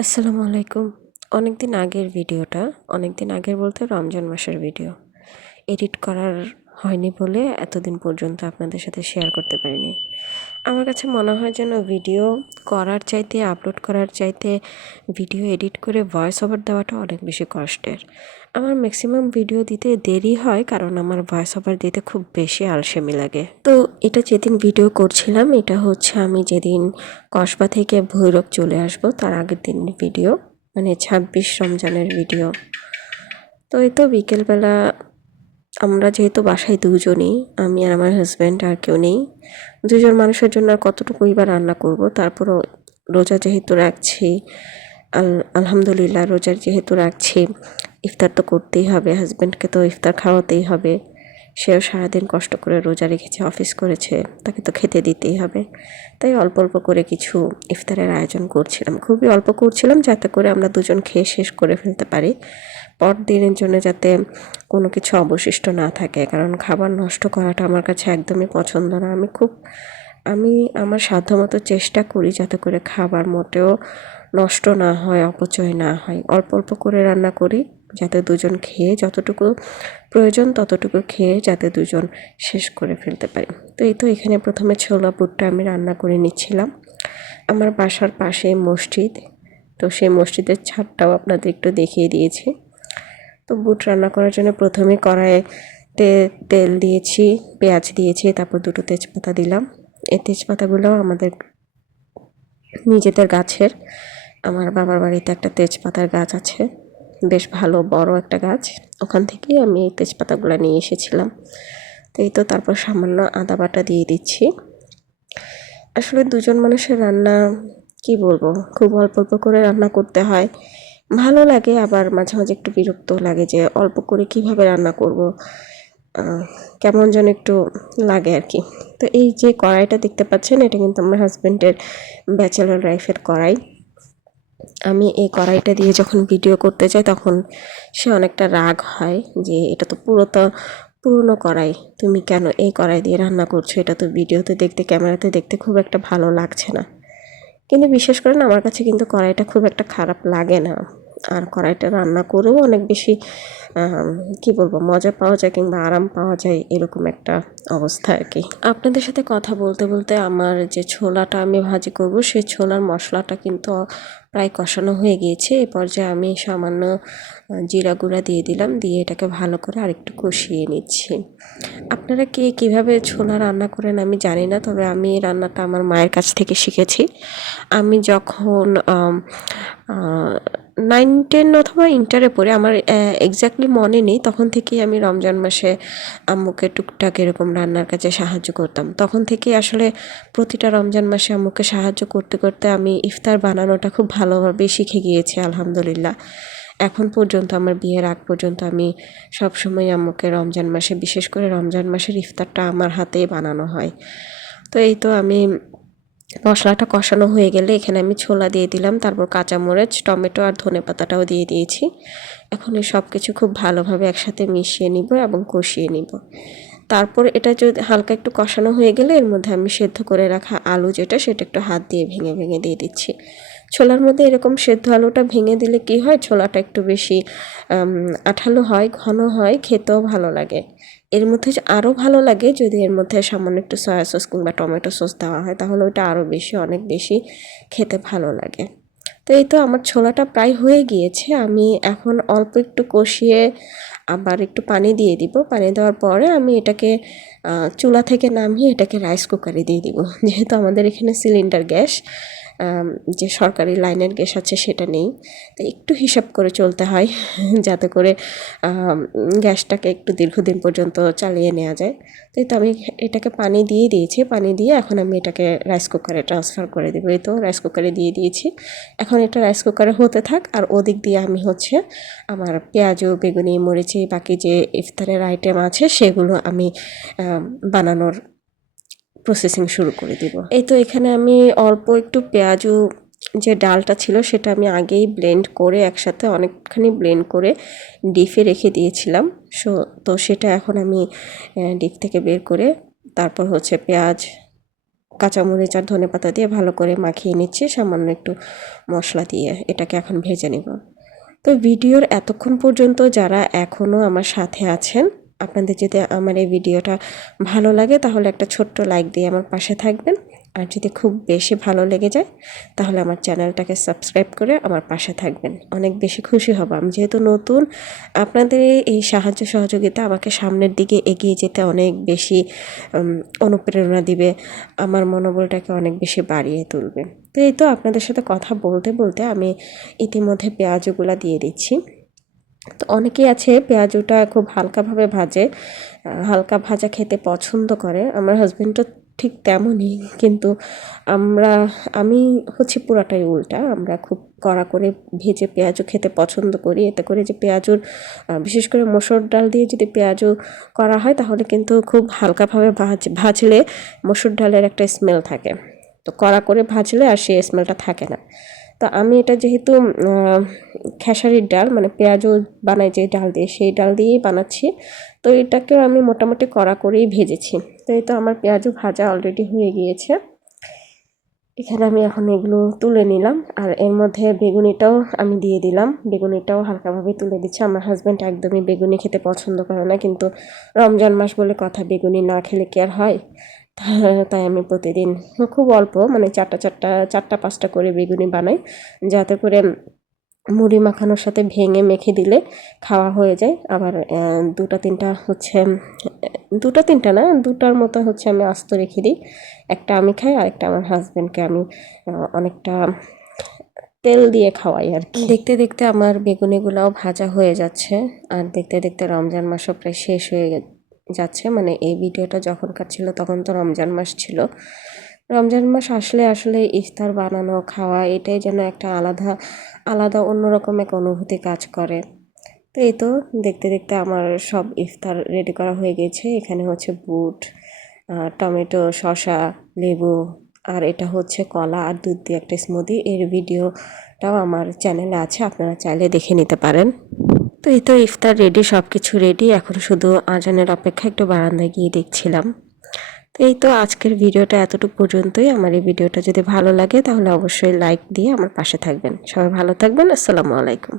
আসসালামু আলাইকুম। অনেকদিন আগের ভিডিওটা, অনেকদিন আগের বলতে রমজান মাসের ভিডিও। এডিট করার হয়নি বলে এতদিন পর্যন্ত আপনাদের সাথে শেয়ার করতে পারিনি। আমার কাছে মনে হয় যেন ভিডিও করার চাইতে, আপলোড করার চাইতে ভিডিও এডিট করে ভয়েস ওভার দেওয়াটা অনেক বেশি কষ্টের। আমার ম্যাক্সিমাম ভিডিও দিতে দেরি হয় কারণ আমার ভয়েস ওভার দিতে খুব বেশি আলসেমি লাগে। তো এটা যেদিন ভিডিও করছিলাম এটা হচ্ছে আমি যেদিন কসবা থেকে ভৈরব চলে আসব তার আগের দিনের ভিডিও, মানে ২৬ রমজানের ভিডিও। তো এই তো বিকেলবেলা আমরা যেহেতু বাসায় দুজনই, আমি আর আমার হাজব্যান্ড, আর কেউ নেই। দুজন মানুষের জন্য আর কতটুকুই বা রান্না করব। তারপরও রোজা যেহেতু রাখছি, আলহামদুলিল্লাহ রোজার যেহেতু রাখছি, ইফতার তো করতেই হবে, হাজব্যান্ডকে তো ইফতার খাওয়াতেই হবে। সেও সারাদিন কষ্ট করে রোজা রেখেছে, অফিস করেছে, তাকে তো খেতে দিতেই হবে। তাই অল্প অল্প করে কিছু ইফতারের আয়োজন করছিলাম, খুবই অল্প করছিলাম যাতে করে আমরা দুজন খেয়ে শেষ করে ফেলতে পারি, পরদিনের জন্য যাতে কোনো কিছু অবশিষ্ট না থাকে। কারণ খাবার নষ্ট করাটা আমার কাছে একদমই পছন্দ না। আমি আমার সাধ্যমতো চেষ্টা করি যাতে করে খাবার মোটেও নষ্ট না হয়, অপচয় না হয়। অল্প অল্প করে রান্না করি যাতে দুজন খেয়ে যতটুকু প্রয়োজন ততটুকু খেয়ে যাতে দুজন শেষ করে ফেলতে পারি। তো এই তো এখানে প্রথমে ছোলা বুটটা আমি রান্না করে নিচ্ছিলাম। আমার বাসার পাশে মসজিদ, তো সেই মসজিদের ছাদটাও আপনাদের একটু দেখিয়ে দিয়েছি। তো বুট রান্না করার জন্য প্রথমে কড়াইতে তেল দিয়েছি, পেঁয়াজ দিয়েছি, তারপর দুটো তেজপাতা দিলাম। এই তেজপাতাগুলো আমাদের নিজেদের গাছের। আমার বাবার বাড়িতে একটা তেজপাতার গাছ আছে, বেশ ভালো বড় একটা গাছ। ওখান থেকেই আমি এই তেজপাতাগুলো নিয়ে এসেছিলাম। তো এই তো তারপর সামান্য আদা বাটা দিয়ে দিচ্ছি। আসলে দুজন মানুষের রান্না কি বলবো, খুব অল্প অল্প করে রান্না করতে হয়। ভালো লাগে, আবার মাঝে মাঝে একটু বিরক্ত লাগে যে অল্প করে কিভাবে রান্না করব, কেমন যেন একটু লাগে আর কি। তো এই যে কড়াইটা দেখতে পাচ্ছেন, এটা কিন্তু আমার হাজব্যান্ডের ব্যাচেলর লাইফের কড়াই। আমি এই কড়াইটা দিয়ে যখন ভিডিও করতে যাই তখন সে অনেকটা রাগ হয় যে এটা তো পুরনো কড়াই, তুমি কেন এই কড়াই দিয়ে রান্না করছো, এটা তো ভিডিওতে দেখতে, ক্যামেরাতে দেখতে খুব একটা ভালো লাগছে না। কিন্তু বিশেষ করে না, আমার কাছে কিন্তু কড়াইটা খুব একটা খারাপ লাগে না। আর কড়াইটা রান্না করেও অনেক বেশি কি বলবো, মজা পাওয়া যায় কিংবা আরাম পাওয়া যায়, এরকম একটা অবস্থা আর কি। আপনাদের সাথে কথা বলতে বলতে আমার যে ছোলাটা আমি ভাজি করব সেই ছোলার মশলাটা কিন্তু প্রায় কষানো হয়ে গিয়েছে। এ পর্যায়ে আমি সামান্য জিরা গুঁড়া দিয়ে দিলাম, দিয়ে এটাকে ভালো করে আরেকটু কষিয়ে নিচ্ছি। আপনারা কে কীভাবে ছোলা রান্না করেন আমি জানি না, তবে আমি এই রান্নাটা আমার মায়ের কাছ থেকে শিখেছি। আমি যখন 9-10 অথবা ইন্টারে পড়ে, আমার এক্স্যাক্টলি মনে নেই, তখন থেকেই আমি রমজান মাসে আম্মুকে টুকটাক এরকম রান্নার কাজে সাহায্য করতাম। তখন থেকেই আসলে প্রতিটা রমজান মাসে আম্মুকে সাহায্য করতে করতে আমি ইফতার বানানোটা খুব ভালোভাবেই শিখে গিয়েছি আলহামদুলিল্লাহ। এখন পর্যন্ত, আমার বিয়ের আগ পর্যন্ত আমি সবসময় আম্মুকে রমজান মাসে, বিশেষ করে রমজান মাসের ইফতারটা আমার হাতেই বানানো হয়। তো এই তো আমি মশলাটা কষানো হয়ে গেলে এখানে আমি ছোলা দিয়ে দিলাম, তারপর কাঁচামরিচ, টমেটো আর ধনেপাতাটাও দিয়ে দিয়েছি। এখন এই সব কিছু খুব ভালোভাবে একসাথে মিশিয়ে নিব এবং কষিয়ে নিব। তারপর এটা যদি হালকা একটু কষানো হয়ে গেলে এর মধ্যে আমি সেদ্ধ করে রাখা আলু যেটা, সেটা একটু হাত দিয়ে ভেঙে ভেঙে দিয়ে দিচ্ছি। ছোলার মধ্যে এরকম সেদ্ধ আলুটা ভেঙে দিলে কি হয়, ছোলাটা একটু বেশি আঠালো হয়, ঘন হয়, খেতেও ভালো লাগে। এর মধ্যে আরও ভালো লাগে যদি এর মধ্যে সামান্য একটু সয়া সস কিংবা টমেটো সস দেওয়া হয়, তাহলে ওটা আরও বেশি, অনেক বেশি খেতে ভালো লাগে। তো এই তো আমার ছোলাটা প্রায় হয়ে গিয়েছে। আমি এখন অল্প একটু কষিয়ে আবার একটু পানি দিয়ে দিব। পানি দেওয়ার পরে আমি এটাকে চুলা থেকে নামিয়ে এটাকে রাইস কুকারে দিয়ে দিব। যেহেতু আমাদের এখানে সিলিন্ডার গ্যাস, যে সরকারি লাইনের গ্যাস আছে সেটা নেই, তো একটু হিসাব করে চলতে হয় যাতে করে গ্যাসটাকে একটু দীর্ঘদিন পর্যন্ত চালিয়ে নেওয়া যায়। তো আমি এটাকে পানি দিয়ে দিয়েছি, পানি দিয়ে এখন আমি এটাকে রাইস কুকারে ট্রান্সফার করে দেবো। এই তো রাইস কুকারে দিয়ে দিয়েছি। এখন এটা রাইস কুকারে হতে থাক, আর ওদিক দিয়ে আমি হচ্ছে আমার পেঁয়াজু, বেগুনি, মরিচি, বাকি যে ইফতারের আইটেম আছে সেগুলো আমি বানানোর প্রসেসিং শুরু করে দিব। এই তো এখানে আমি অল্প একটু পেঁয়াজু, যে ডালটা ছিল সেটা আমি আগেই ব্লেন্ড করে, একসাথে অনেকখানি ব্লেন্ড করে ডিপে রেখে দিয়েছিলাম। তো সেটা এখন আমি ডিপ থেকে বের করে তারপর হচ্ছে পেঁয়াজ, কাঁচামরিচ আর ধনেপাতা দিয়ে ভালো করে মাখিয়ে নিচ্ছি সামান্য একটু মশলা দিয়ে। এটাকে এখন ভেজে নিব। তো ভিডিওর এতক্ষণ পর্যন্ত যারা এখনও আমার সাথে আছেন, আপনাদের যদি আমার এই ভিডিওটা ভালো লাগে তাহলে একটা ছোট্ট লাইক দিয়ে আমার পাশে থাকবেন। আর যদি খুব বেশি ভালো লেগে যায় তাহলে আমার চ্যানেলটাকে সাবস্ক্রাইব করে আমার পাশে থাকবেন। অনেক বেশি খুশি হব। আমি যেহেতু নতুন, আপনাদের এই সাহায্য সহযোগিতা আমাকে সামনের দিকে এগিয়ে যেতে অনেক বেশি অনুপ্রেরণা দিবে, আমার মনোবলটাকে অনেক বেশি বাড়িয়ে তুলবে। তো এই তো আপনাদের সাথে কথা বলতে বলতে আমি ইতিমধ্যে পেঁয়াজগুলো দিয়ে দিচ্ছি। তো অনেকেই আছে পেঁয়াজটা খুব হালকাভাবে ভাজে, হালকা ভাজা খেতে পছন্দ করে। আমার হাজবেন্ডও ঠিক তেমনই, কিন্তু আমি হচ্ছে পুরাটাই উল্টা। আমরা খুব কড়া করে ভেজে পেঁয়াজও খেতে পছন্দ করি। এতে করে যে পেঁয়াজুর বিশেষ করে মসুর ডাল দিয়ে যদি পেঁয়াজও করা হয় তাহলে কিন্তু খুব হালকাভাবে ভাজলে মসুর ডালের একটা স্মেল থাকে। তো কড়া করে ভাজলে আর সেই স্মেলটা থাকে না। তো আমি এটা যেহেতু খেসারির ডাল মানে পেঁয়াজও বানাই যে ডাল দিয়ে, সেই ডাল দিয়েই বানাচ্ছি। তো এটাকেও আমি মোটামুটি কড়া করেই ভেজেছি। তো এই তো আমার পেঁয়াজও ভাজা অলরেডি হয়ে গিয়েছে। এখানে আমি এখন এগুলো তুলে নিলাম, আর এর মধ্যে বেগুনিটাও আমি দিয়ে দিলাম। বেগুনিটাও হালকাভাবে তুলে দিচ্ছি। আমার হাজব্যান্ড একদমই বেগুনি খেতে পছন্দ করে না, কিন্তু রমজান মাস বলে কথা, বেগুনি না খেলে কি আর হয়। তাই আমি প্রতিদিন খুব অল্প মানে চারটা পাঁচটা করে বেগুনি বানাই, যাতে করে মুড়ি মাখানোর সাথে ভেঙে মেখে দিলে খাওয়া হয়ে যায়। আবার দুটা তিনটা না, দুটার মতো হচ্ছে আমি আস্ত রেখে দিই। একটা আমি খাই আর একটা আমার হাজব্যান্ডকে আমি অনেকটা তেল দিয়ে খাওয়াই আর কি। দেখতে দেখতে আমার বেগুনিগুলাও ভাজা হয়ে যাচ্ছে, আর দেখতে দেখতে রমজান মাসও প্রায় শেষ হয়ে যাচ্ছে। মানে এই ভিডিওটা যখনকার ছিল তখন তো রমজান মাস ছিল। রমজান মাস আসলে আসলে ইফতার বানানো খাওয়া এটাই যেন একটা আলাদা আলাদা অন্যরকম এক অনুভূতি কাজ করে। তো এই তো দেখতে দেখতে আমার সব ইফতার রেডি করা হয়ে গেছে। এখানে হচ্ছে বুট, টমেটো, শসা, লেবু, আর এটা হচ্ছে কলা আর দুধ দিয়ে একটা স্মুদি। এর ভিডিওটাও আমার চ্যানেলে আছে, আপনারা চাইলে দেখে নিতে পারেন। তো এই তো ইফতার রেডি, সব কিছু রেডি। এখন শুধু আজানের অপেক্ষা, একটু বারান্দায় গিয়ে দেখছিলাম। তো এই তো আজকের ভিডিওটা এতটুকু পর্যন্তই। আমার এই ভিডিওটা যদি ভালো লাগে তাহলে অবশ্যই লাইক দিয়ে আমার পাশে থাকবেন। সবাই ভালো থাকবেন। আসসালামু আলাইকুম।